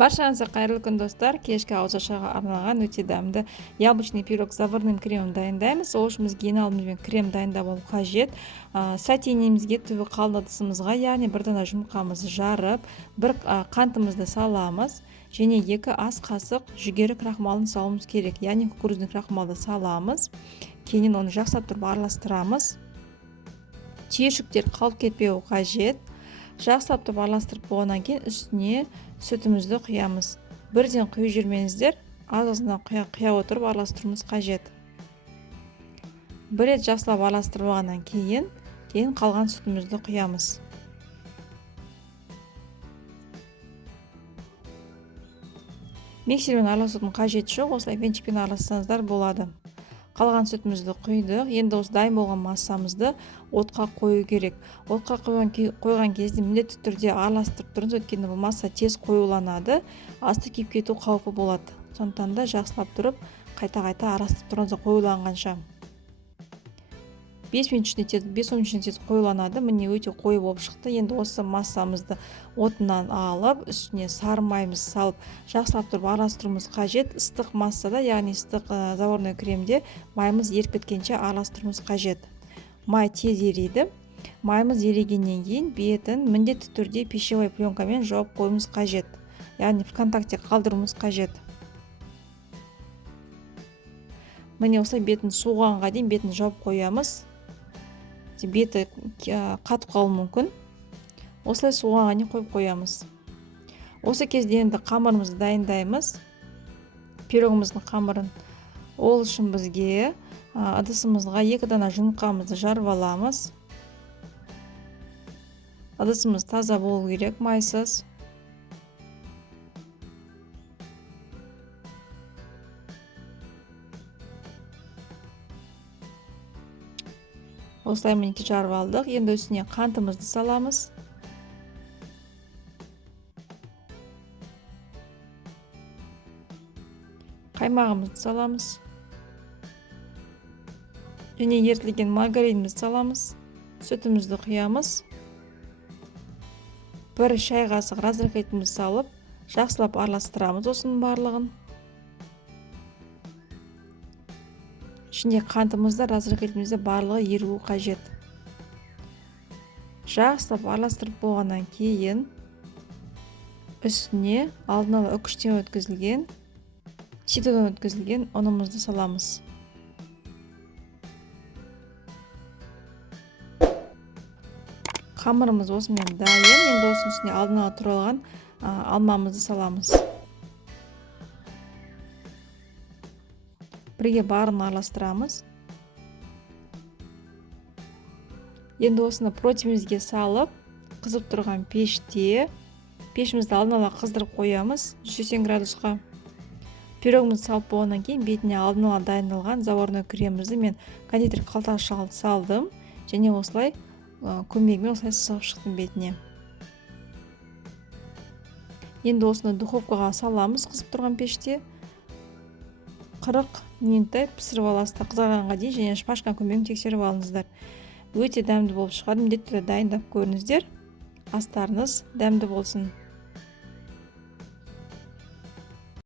Баршаңызға қайырлы күн достар. Кешкі ауызашаға арналған өте дәмді яблочный пирог с заварным кремом дайындаймыз. Ол үшін бізге ең алдымен крем дайындап алу қажет. Сәтенемізге түбі қалың ыдысымызға, яғни бір дана жұмыртқамызды жарып, бір қантымызды саламыз және 2 ас қасық жүгері крахмалын салуымыз керек, яғни кукурузный крахмалды саламыз. Кейін оны жақсылап тұрып араластырамыз. Түйіршіктер қалып кетпеуі қажет. Жақсылап тұрып араластырып болғаннан кейін үстіне сүтімізді құямыз. Бірден құйып жүрмеңіздер, аз-азынан құя отырып араластыруымыз қажет. Бір рет жақсылап араластырып болғаннан кейін қалған сүтімізді құямыз. Миксермен араласудың қажеті жоқ, осылай венчикпен аралассаңыздар болады. Қалған сүтімізді құйдық. Енді осы дайын болған массамызды отқа қою керек. Отқа қойған кезде міндетті түрде араластырып тұрыңыз, өйткені бұл масса тез қоюланады, асты күйіп кету қаупі болады. Сондықтан да жақсылап тұрып, қайта-қайта араластырып тұрыңыз қоюланғанша. 5 минут ішінде тез қоюланады. Міне өте қою болып шықты. Енді осы массамызды отынан алып, үстіне сары майымыз салып, жақсылап тұрып араластыруымыз қажет. Ыстық массада, яғни ыстық заварной кремде майымыз еріп кеткенше араластыруымыз қажет. Май тез ериді. Майымыз ерігеннен кейін бетін міндетті түрде пищевой пленкамен жауып қоюымыз қажет. Яғни в контакте қалдыруымыз қажет. Міне осылай бетін суығанға дейін бетін жауып қоямыз. Беті қатып қалуы мүмкін. Осылай суығанға дейін қойып қоямыз. Осы кезде енді қамырымызды дайындаймыз. Пирогымыздың қамырын. Ол үшін бізге ыдысымызға 2 дана жұмыртқамызды жарып аламыз. Ыдысымыз таза болу керек, майсыз. Осылай мінекей жарып алдық. Енді үстіне қантымызды саламыз. Қаймағымызды саламыз. Және ерітілген маргаринімізді саламыз. Сүтімізді құямыз. 1 шай қасық разрыхлителімізді салып, жақсылап араластырамыз осының барлығын. Ішінде қантымызда, разрыхлителімізде барлығы еруі қажет. Жақсылап араластырып болғаннан кейін үстіне алдын ала үкіштен өткізілген, ситодан өткізілген ұнымызды саламыз. Қамырымыз осымен дайын. Енді осының үстіне алдын ала туралған алмамызды саламыз. Бірге барын араластырамыз. Енді осыны противнімізге салып, қызып тұрған пеште, пешімізді алдын ала қыздырып қоямыз 180 градусқа. Пирогымызды салып болғаннан кейін бетіне алдын ала дайындалған заварной кремімізді мен кондитер қалтаға салдым және осылай көмегімен осылай сығып шықтым бетіне. Енді осыны духовкаға саламыз қызып тұрған пеште. 40 минуттай пісіріп аласыздар қызарғанға дейін және шпажка көмегімен тексеріп алыңыздар. Өте дәмді болып шығады. Міндетті түрде дайындап көріңіздер. Астарыңыз дәмді болсын.